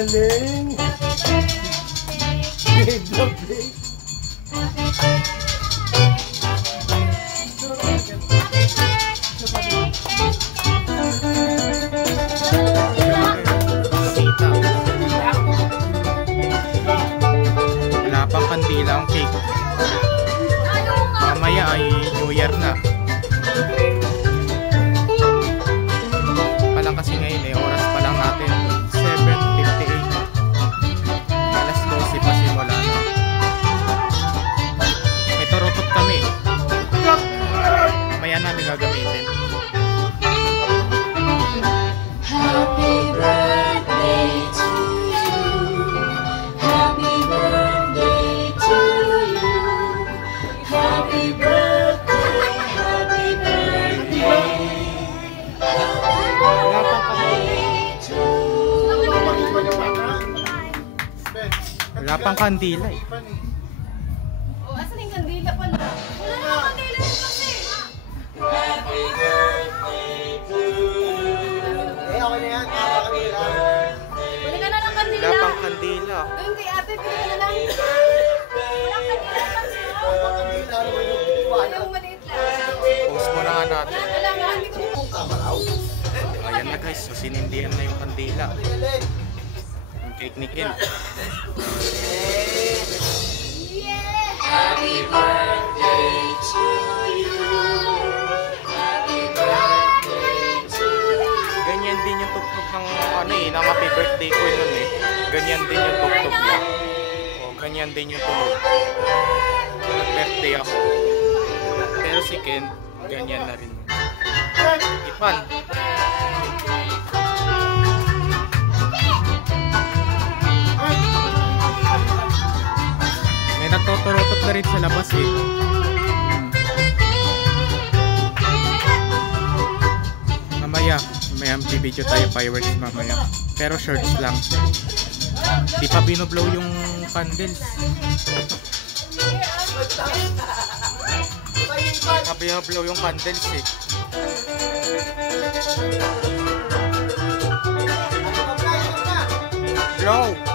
galing. Wala pang kandila ang cake. Mamaya ay New Year na. Palang kasi ngayon eh, oras pa lang natin 7:58. Alas 12 pa simula na. May turutot kami. Mamaya namin gagamitin. Happy birthday to you. Happy birthday to you. Happy birthday, happy birthday. Wala pang kandila. Wala pang kandila eh. Oh, asan yung kandila pala? Wala namang kandila yun kasi. Happy birthday to you. Okay na yan. Wala ka na ng kandila. Wala pang kandila. Doon kay ate, pili ka na lang. Walang kandila kasi. Yung maliit lang. Post mo na nga natin. Wala nga, hindi ko Ayan na guys, so sinindihan na yung kandila. Yung cake ni Ken. Happy birthday to you. Happy birthday to you. Ganyan din yung tugtog ng ano eh, ng happy birthday ko yun eh. Ganyan din yung tugtog niya. O, ganyan din yung tunog. Nag-birthday ako. Pero si Ken, ganyan na rin. Ipan. May nagtuturutot na rin sa labas eh. Mamaya bibidyo tayo fireworks mamaya. Pero shorts lang. Di pa binoblow yung candles. Pa binoblow yung candles eh. Blow!